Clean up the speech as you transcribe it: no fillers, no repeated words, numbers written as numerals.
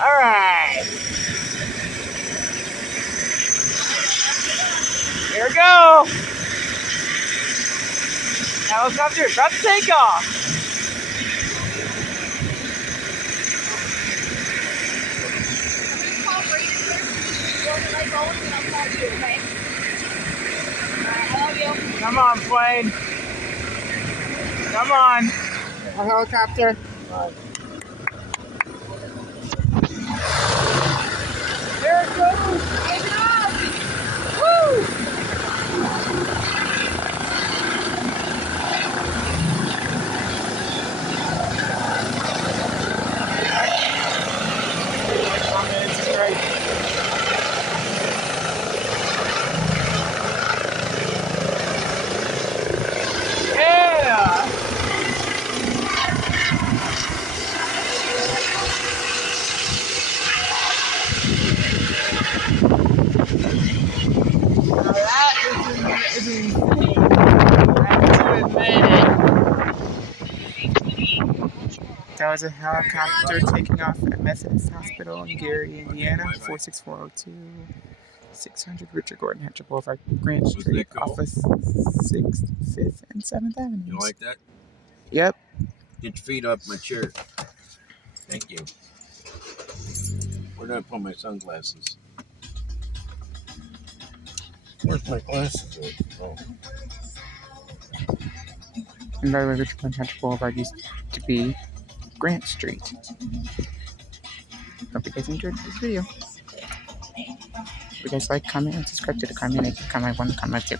Alright. Here we go. Helicopter about to take off. Come on, plane. Come on. A helicopter. There it goes. Take it off. Woo! That was a helicopter taking off at Methodist Hospital in Gary, Indiana, 46402, 600 Richard Gordon Hatcher Boulevard, Grant Street, office 6th, 5th, and 7th Avenues. You like that? Yep. Get your feet off my chair. Thank you. Where did I put my sunglasses? Where's my glasses at? Oh. And by the way, Richard Gordon Hatcher Boulevard used to be Grant Street. Hope you guys enjoyed this video. If you guys like, comment, and subscribe to the comment. Comment 1, comment 2.